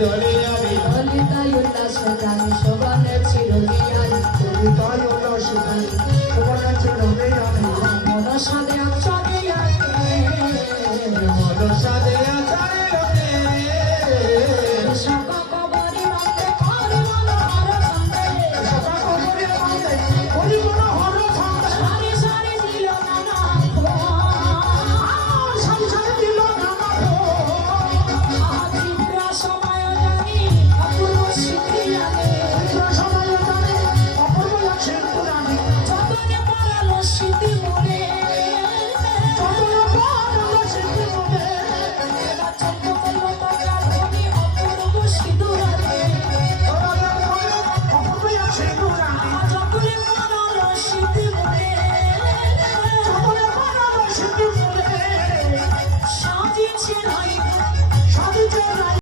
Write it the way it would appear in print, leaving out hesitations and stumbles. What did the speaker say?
দলে আমি ললিতায় উল্লাসে গান শোভনে চিরদিয়ান ললিতায় উল্লাসে গান শোভনে চিরদিয়ান মন সাদে আচরে মন সাদে